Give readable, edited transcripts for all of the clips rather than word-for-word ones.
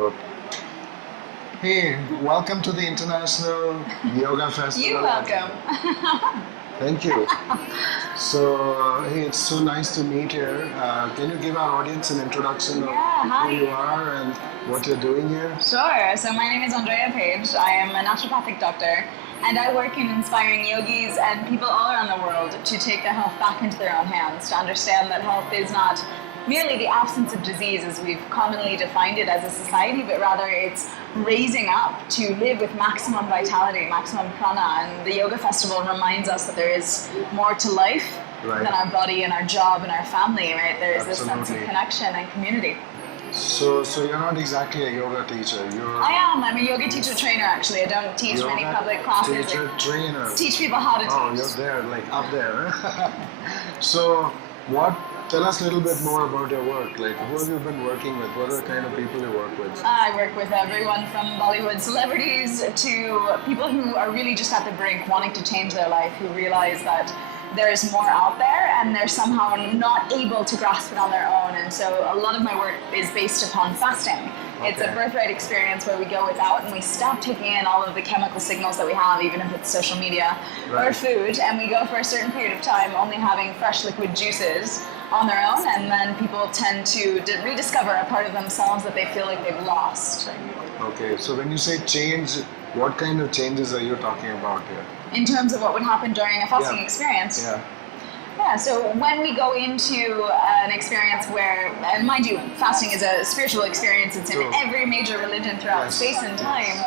Okay. Hey, welcome to the International Yoga Festival. You're welcome. Thank you. So, hey, it's so nice to meet here. Can you give our audience an introduction of hi. who you are and what you're doing here? Sure. So my name is Andrea Page. I am a naturopathic doctor, and I work in inspiring yogis and people all around the world to take their health back into their own hands, to understand that health is not merely the absence of disease as we've commonly defined it as a society, but rather it's raising up to live with maximum vitality, maximum prana. And the Yoga Festival reminds us that there is more to life Right. than our body and our job and our family, right? There is this sense of Absolutely. connection and community. So you're not exactly a yoga teacher. You're I'm a yoga teacher trainer actually. I don't teach many yoga public classes. teacher, trainer. Teach people how to teach. Oh, you're there, like up there. So, tell us a little bit more about your work. Like, who have you been working with? What are the kind of people you work with? I work with everyone from Bollywood celebrities to people who are really just at the brink wanting to change their life, who realize that there is more out there and they're somehow not able to grasp it on their own. And so a lot of my work is based upon fasting. It's a Okay. birthright experience where we go without and we stop taking in all of the chemical signals that we have, even if it's social media or Right. food, and we go for a certain period of time only having fresh liquid juices on their own, and then people tend to rediscover a part of themselves that they feel like they've lost. Okay, so when you say change, what kind of changes are you talking about here? In terms of what would happen during a fasting Yeah. experience. Yeah. Yeah, so when we go into an experience where, and mind you, fasting is a spiritual experience, it's in Sure. every major religion throughout Yes. space and time,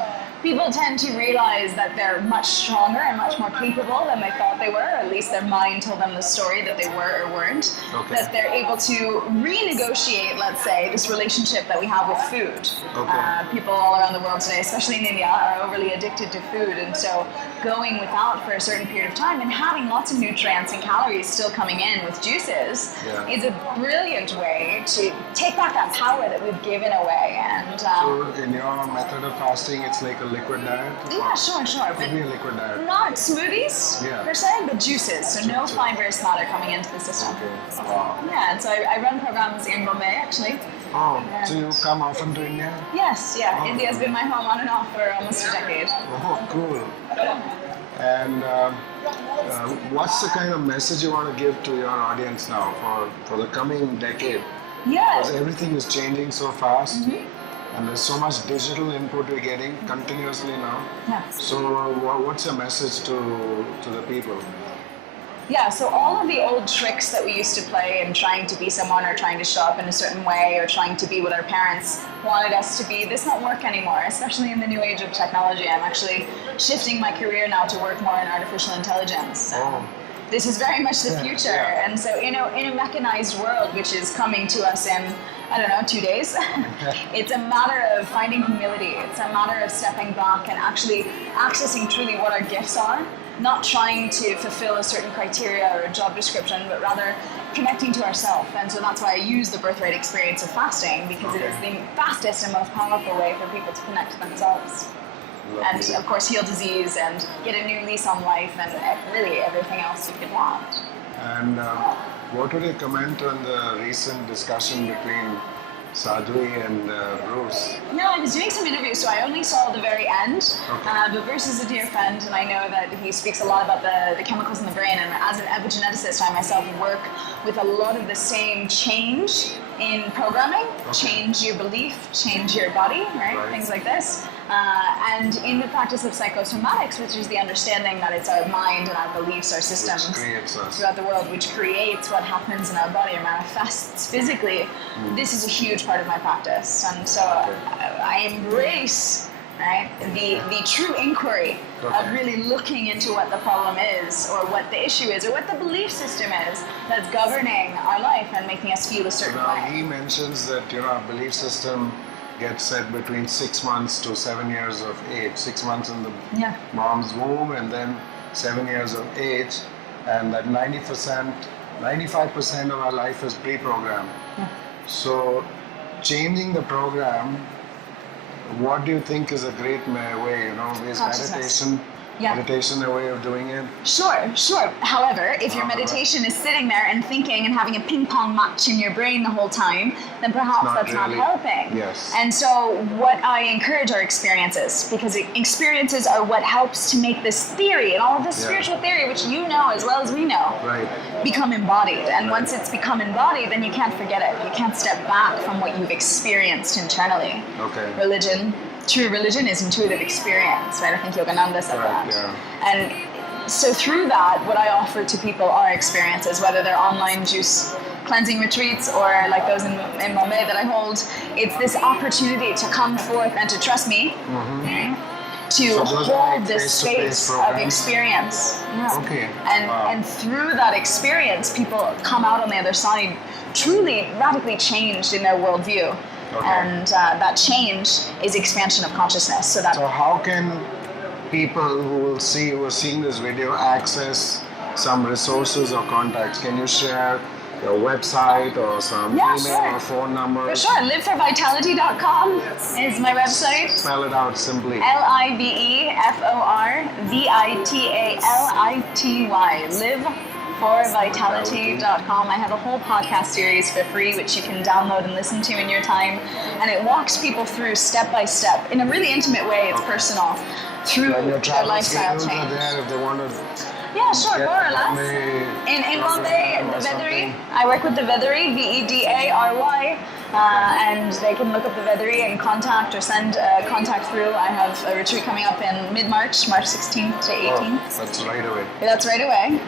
people tend to realize that they're much stronger and much more capable than they thought they were, or at least their mind told them the story that they were or weren't, Okay. that they're able to renegotiate, let's say, this relationship that we have with food. Okay. People all around the world today, especially in India, are overly addicted to food, and so going without for a certain period of time and having lots of nutrients and calories still coming in with juices Yeah. is a brilliant way to take back that power that we've given away. And So in your method of fasting, it's like a liquid diet? yeah, sure, It could be a liquid diet. not smoothies Yeah. per se, but juices, so no Juices. fibrous matter coming into the system. Okay. Wow. Yeah, and so I run programs in Bombay actually. Oh, so you come often to India? Yes, yeah, Oh. India's been my home on and off for almost a decade. Oh, cool. And what's the kind of message you want to give to your audience now for the coming decade? Yeah. Because everything is changing so fast, and there's so much digital input we're getting continuously now. Yeah. So, what's your message to the people? Yeah, so all of the old tricks that we used to play in trying to be someone or trying to show up in a certain way or trying to be what our parents wanted us to be, this won't work anymore, especially in the new age of technology. I'm actually shifting my career now to work more in artificial intelligence. Oh. This is very much the Yeah, future. yeah. And so, in a mechanized world, which is coming to us in, 2 days, it's a matter of finding humility. It's a matter of stepping back and actually accessing truly what our gifts are, not trying to fulfill a certain criteria or a job description, but rather connecting to ourselves. And so that's why I use the birthright experience of fasting, because it is the fastest and most powerful way for people to connect to themselves. And Lovely. of course, heal disease and get a new lease on life and really everything else you could want. And what would you comment on the recent discussion between Sadhvi and Bruce? No, I was doing some interviews, so I only saw the very end. Okay. But Bruce is a dear friend, and I know that he speaks a lot about the chemicals in the brain. And as an epigeneticist, I myself work with a lot of the same change in programming, change your belief, change your body, right? Right. Things like this. And in the practice of psychosomatics, which is the understanding that it's our mind and our beliefs, our systems Which creates us. throughout the world, which creates what happens in our body or manifests physically, this is a huge part of my practice. And so I embrace, right, the true inquiry Okay. of really looking into what the problem is or what the issue is or what the belief system is that's governing our life and making us feel a certain Now way. he mentions that our belief system gets set between 6 months to 7 years of age. 6 months in the Yeah. mom's womb, and then 7 years of age, and that 95% of our life is pre-programmed. So, changing the program, what do you think is a great way? Is Consciousness. meditation Yeah. meditation a way of doing it? Sure. However, if your Alright. meditation is sitting there and thinking and having a ping pong match in your brain the whole time, then perhaps Not that's really. not helping. Yes. And so what I encourage are experiences, because experiences are what helps to make this theory and all of this Yeah. spiritual theory, which you know as well as we know, Right. become embodied. And Right. once it's become embodied, then you can't forget it. You can't step back from what you've experienced internally. Okay. True religion is intuitive experience, right? I think Yogananda said Right, that. yeah. And so through that, what I offer to people are experiences, whether they're online juice cleansing retreats or like those in Bombay that I hold. It's this opportunity to come forth and to trust me, to So those are hold like this face-to-face space of programs? experience. Yeah. Okay. And Wow. and through that experience, people come out on the other side truly radically changed in their worldview. Okay. And that change is expansion of consciousness. So that So how can people who are seeing this video access some resources or contacts? Can you share your website or some Yeah, email sure. or phone number? for sure, liveforvitality.com is my website. Spell it out simply. LiveForVitality. Liveforvitality.com. I have a whole podcast series for free, which you can download and listen to in your time, and it walks people through step by step in a really intimate way. It's personal through And your their travel lifestyle schedules are change. there if they want to Yeah, sure, get more or less. Bombay In Bombay, program the or Vedari, something. I work with the Vedari, Vedary, and they can look up the Vedari and contact or send contact through. I have a retreat coming up in mid-March, March 16th to 18th. Oh, that's right away. That's right away.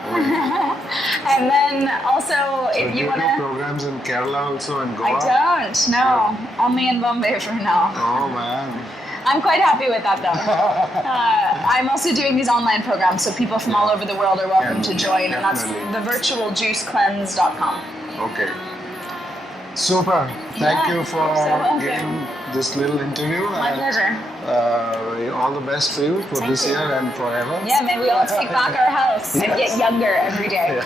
And then also, So if do you you want do to... programs in Kerala also and Goa? I don't, no. Only in Bombay for now. Oh man. I'm quite happy with that though. I'm also doing these online programs, so people from all over the world are welcome to join, and that's Definitely. thevirtualjuicecleanse.com. Okay. Super. Thank Yeah, you for you're so welcome. giving this little interview. My and, pleasure. all the best for you for Thank this you. year and forever. Yeah, may we all take back our house and get younger every day. Yeah.